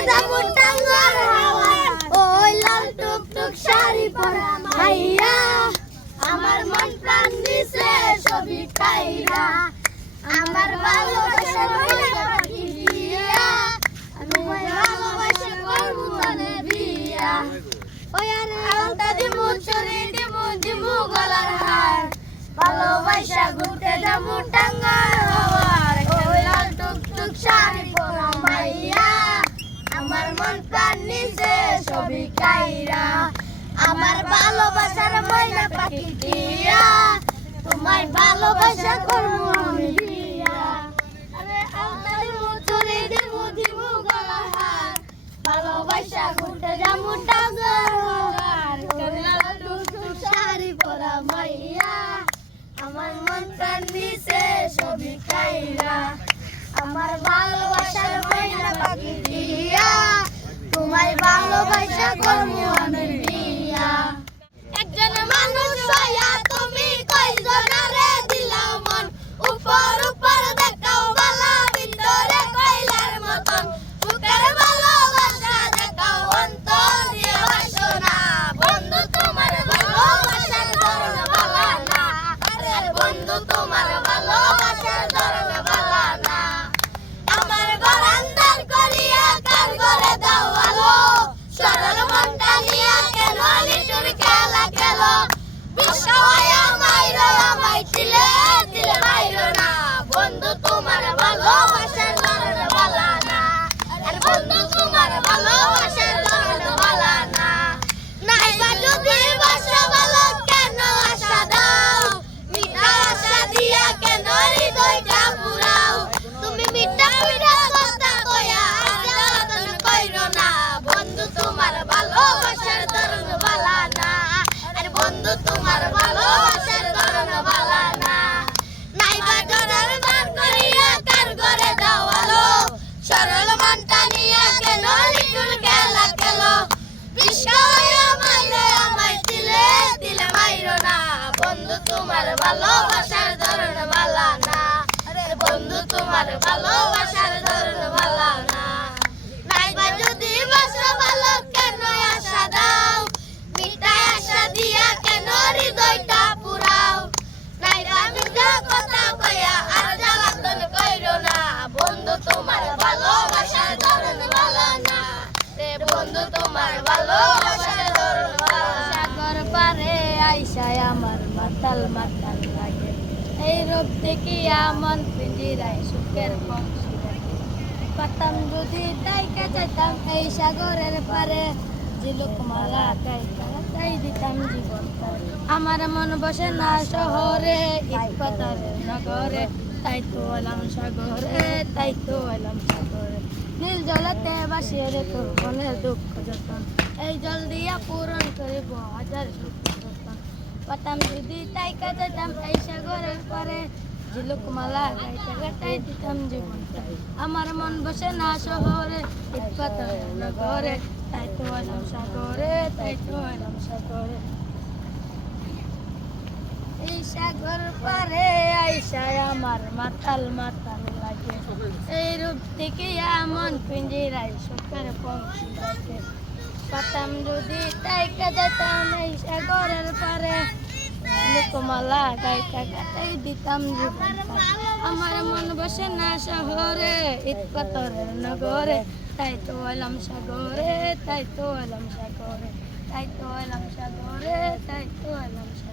ভালোবাসা ঘুরতে যাব টাঙ্গার হাওয়া ওই লাল টুক টুক শাড়ি পরা মাইয়া আমার মন প্রাণ দিছে ছবি কাইরা ভালোবাসা পাখি দিয়া তোমার ভালোবাসা করব মনে বিয়া ওই আরে আলতা দিমু চুরি দিমু দিমু গলার হার ভালোবাসা ঘুরতে যাব টাঙ্গার হাওয়ার ওই লাল টুক টুক শাড়ি পরা মাইয়া আমার মন প্রাণ নিছে ছবি কাইরা আমার ভালোবাসার ময়না পাখি দিয়া তোমার ভালোবাসা করব আমি বিয়া আরে আলতা দিমু চুরি দিমু দিমু হার। ভালোবাসা ঘুরতে যাব টাঙ্গার হাওয়ার ওই লাল টুক টুক শাড়ি পরা মাইয়া, আমার মন প্রাণ নিছে ছবি কাইরা আমার ভালোবাসার ময়না পাখি দিয়া ভালোবাসা করব আমি বিয়া একজন মানুষ হইয়া তুমি কয়জনারে দিলাও মন উপর উপর দেখাও বালা ভিতরে কইলার মতন বুকের ভালোবাসা দেখাও অন্তর দিয়ে বাসো না বন্ধু তোমার ভালোবাসার ধরন বালা না আরে বন্ধু তোমার ভালোবাসার ধরন বালা না আমার গরান্দার করিয়া কার করে দাও আলো সরল মনটা নিয়া কেন লিটুর খেলা খেলো বিশ্বয়া মাইরো আমায় তিলে তিলে মাইরো না বন্ধু তোমার ভালোবাসার ধরন বালা না আর বন্ধু তোমার ভালোবাসার ধরন বালা না নাই বা যদি বাসা ভালো কেন আশা দাও মিঠা আশা দিয়া কেন হৃদয়টা পুরাও তুমি মিঠা মিঠা কথা কয়া আর জ্বালাতন কইরো না বন্ধু তোমার ভালোবাসার ধরন বালা না আর বন্ধু তোমার ভালোবাসার ধরন বালা না নাইবা ডরার বার করিয়া কার ঘরে দাওয়ালো সরল মনটা নিয়া কেন লিটুল খেলা খেলো বিশ্বয়া মাইরো আমায় দিলে দিলে মাইরো না বন্ধু তোমার ভালোবাসার ধরন বালা না আরে বন্ধু তোমার ভালোবাসার ধরন বালা না নাইবা যদি বাসা ভালো কেন আশা দাও মিঠাই আশা দিয়া কেন হৃদয়টা পুরাও নাইবা মিঠা কথা কইয়া আর জ্বালাতন কইরো না বন্ধু তোমার ভালোবাসার ধরন রে বন্ধু, তোমার ভালোবাসার ধরন সাগর পারে আইসায় আমার মাতাল মাতাল লাগে। এই রূপ দেখিয়া মন পিঞ্জিরায় সুখের দেখে পাতাম যদি তাইকা যাইতাম এই সাগরের পারে। ঝিলুক মালা গাইতা তাই দিতাম জীবন আমার মন বসে না শহরে, ইট নগরে। তাই তো এলাম সাগরে, তাই তো এলাম সাগরে। নীল জলতে বাসিয়ে রে তোর মনের দুঃখ যতন। এই জল দিয়া পূরণ করিব, হাজার সুখ যতন। পাতাম যদি তাই কাজাতাম এই সাগরের পরে দিতাম আমার মন বসে না শহরে এই সাগর পারে আমার মাতাল মাতাল লাগে। এই রূপ থেকে মন পিঞ্জিরাই সুখের পঙ্খী লাগে পাতাম যদি তাই কাজাতাম এই সাগরের পারে। লোকমালা গাইতা গাইতাই দিতাম জীবন আমার মন বসে না শহরে, ইট পাথরের নগরে। তাই তো এলাম সাগরে, তাই তো এলাম সাগরে। তাই তো এলাম সাগরে, তাই তো এলাম সাগরে।